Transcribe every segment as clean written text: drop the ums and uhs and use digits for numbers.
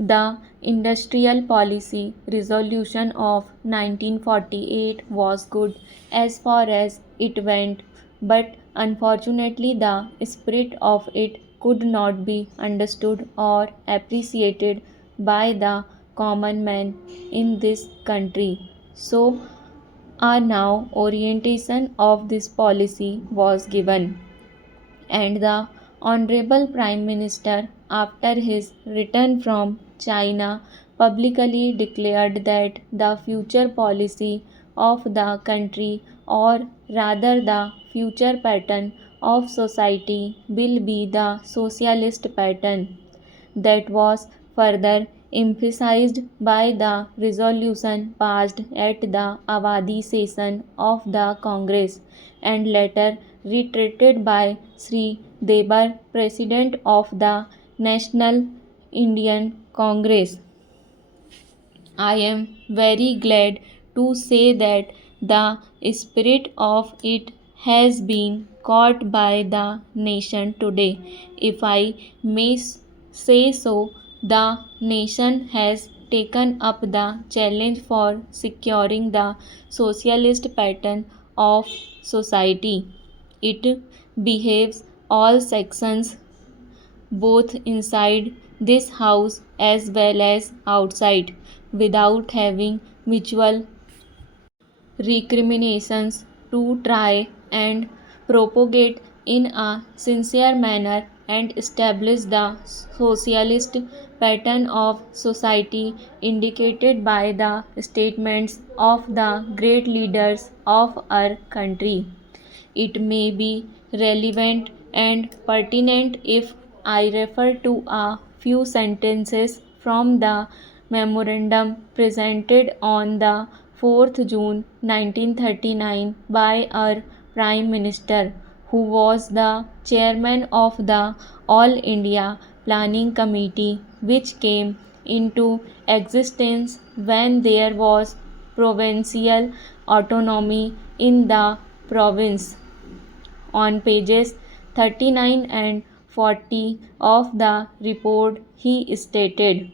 The Industrial Policy Resolution of 1948 was good as far as it went, but unfortunately the spirit of it could not be understood or appreciated by the common man in this country. So, a now orientation of this policy was given, and the Honorable Prime Minister, after his return from China, publicly declared that the future policy of the country, or rather the future pattern of society, will be the socialist pattern. That was further emphasized by the resolution passed at the Avadi session of the Congress, and later reiterated by Sri Debar, President of the National Indian Congress. I am very glad to say that the spirit of it has been caught by the nation today. If I may say so, the nation has taken up the challenge for securing the socialist pattern of society. It behaves all sections, both inside this house as well as outside, without having mutual recriminations, to try and propagate in a sincere manner and establish the socialist pattern of society indicated by the statements of the great leaders of our country. It may be relevant and pertinent if I refer to a few sentences from the memorandum presented on the 4th June 1939 by our Prime Minister, who was the chairman of the All India Planning Committee, which came into existence when there was provincial autonomy in the province. On pages 39 and 40 of the report, he stated,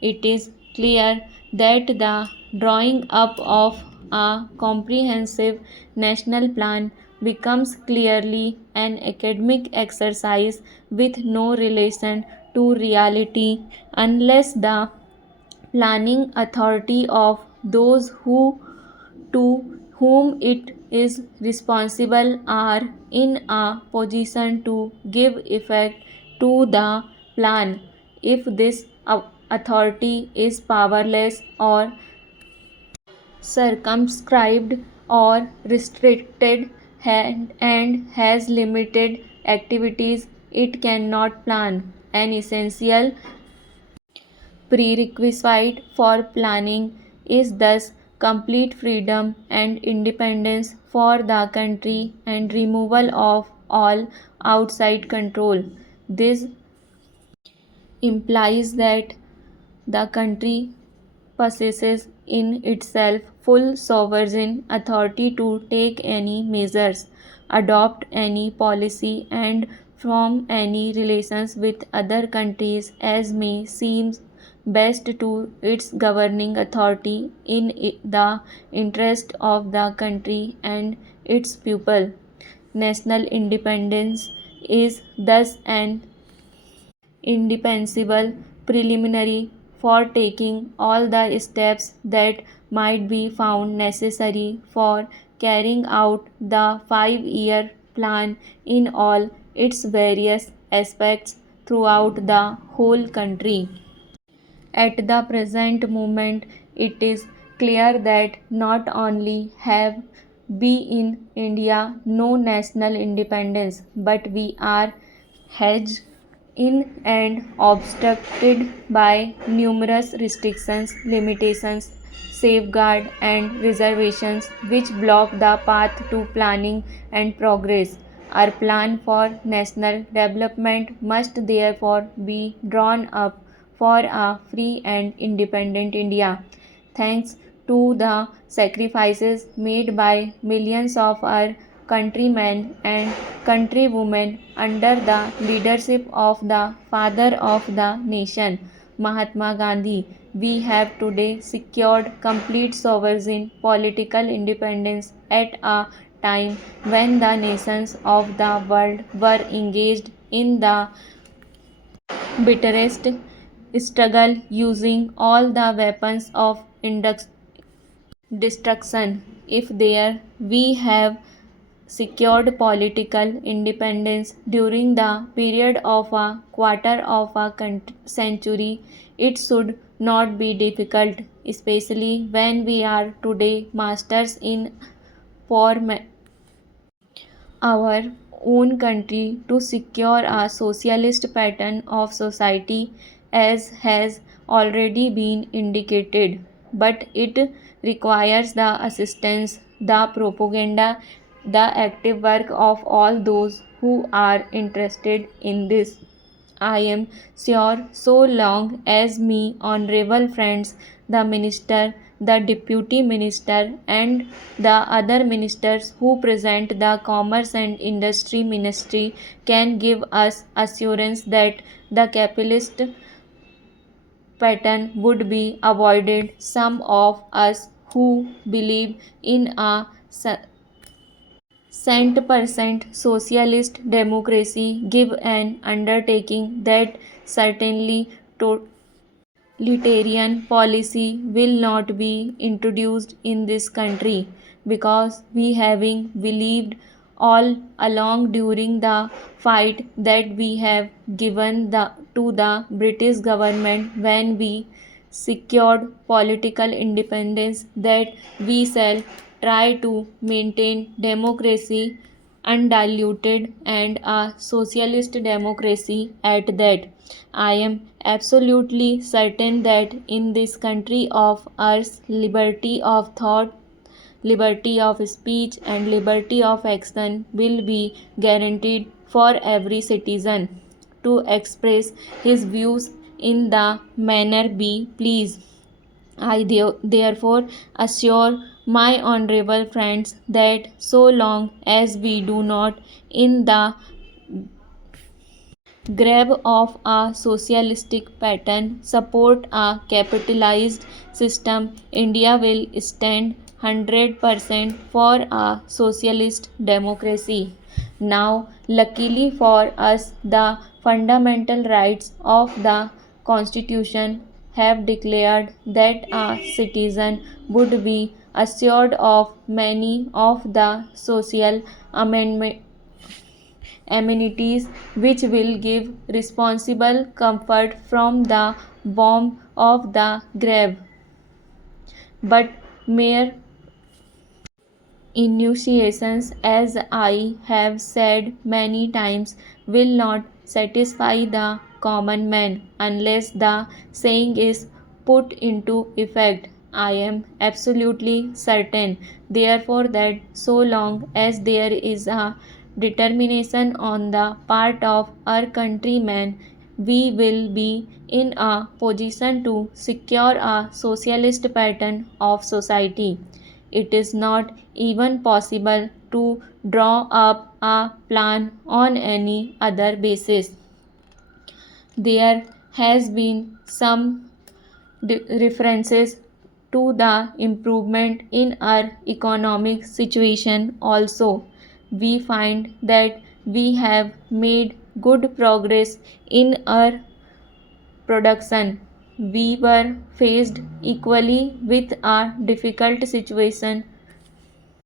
"It is clear that the drawing up of a comprehensive national plan becomes clearly an academic exercise with no relation to reality unless the planning authority of those to whom it is responsible are in a position to give effect to the plan. If this authority is powerless or circumscribed or restricted and has limited activities, it cannot plan. An essential prerequisite for planning is thus complete freedom and independence for the country and removal of all outside control. This implies that the country possesses in itself full sovereign authority to take any measures, adopt any policy, and form any relations with other countries as may seem best to its governing authority in the interest of the country and its people. National independence is thus an indispensable preliminary for taking all the steps that might be found necessary for carrying out the 5-year plan in all its various aspects throughout the whole country. At the present moment, it is clear that not only have we in India no national independence, but we are hedged in and obstructed by numerous restrictions, limitations, safeguards, and reservations which block the path to planning and progress. Our plan for national development must therefore be drawn up for a free and independent India. Thanks to the sacrifices made by millions of our countrymen and countrywomen under the leadership of the father of the nation, Mahatma Gandhi, we have today secured complete sovereign political independence at a time when the nations of the world were engaged in the bitterest struggle using all the weapons of destruction. If there we have secured political independence during the period of a quarter of a century, it should not be difficult, especially when we are today masters in for our own country to secure a socialist pattern of society as has already been indicated. But it requires the assistance, the propaganda, the active work of all those who are interested in this. I am sure so long as me honorable friends, the minister, the deputy minister, and the other ministers who present the commerce and industry ministry can give us assurance that the capitalist pattern would be avoided. Some of us who believe in a 100% socialist democracy give an undertaking that certainly totalitarian policy will not be introduced in this country, because we having believed all along during the fight that we have given to the British government when we secured political independence that we shall try to maintain democracy undiluted and a socialist democracy at that. I am absolutely certain that in this country of ours, liberty of thought, liberty of speech, and liberty of action will be guaranteed for every citizen to express his views in the manner be pleased. I therefore assure my honorable friends that so long as we do not, in the grab of a socialistic pattern, support a capitalized system, India will stand 100% for a socialist democracy. Now, luckily for us, the fundamental rights of the Constitution have declared that a citizen would be assured of many of the social amenities which will give responsible comfort from the warmth of the grave. But mere initiations, as I have said many times, will not satisfy the common man unless the saying is put into effect. I am absolutely certain, therefore, that so long as there is a determination on the part of our countrymen, we will be in a position to secure a socialist pattern of society. It is not even possible to draw up a plan on any other basis. There has been some references to the improvement in our economic situation also. We find that we have made good progress in our production. We were faced equally with a difficult situation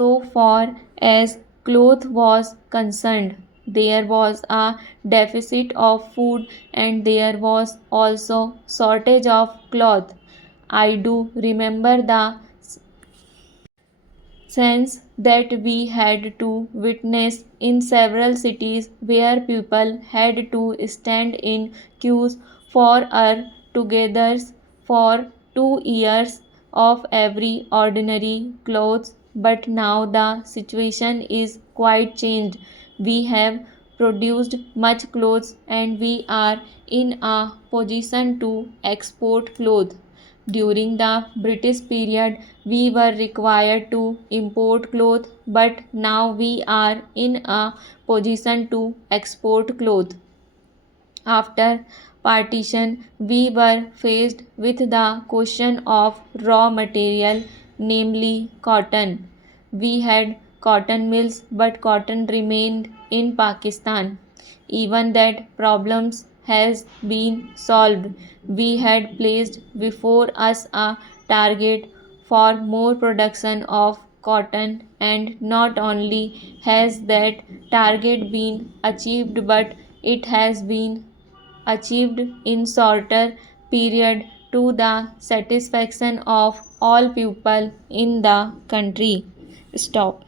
so far as cloth was concerned. There was a deficit of food and there was also shortage of cloth. I do remember the sense that we had to witness in several cities where people had to stand in queues for our togethers for 2 years of every ordinary clothes. But now the situation is quite changed. We have produced much clothes and we are in a position to export clothes. During the British period, we were required to import clothes, but now we are in a position to export clothes. After partition, we were faced with the question of raw material, namely cotton. We had cotton mills, but cotton remained in Pakistan. Even that problems has been solved. We had placed before us a target for more production of cotton, and not only has that target been achieved, but it has been achieved in shorter period to the satisfaction of all people in the country. Stop.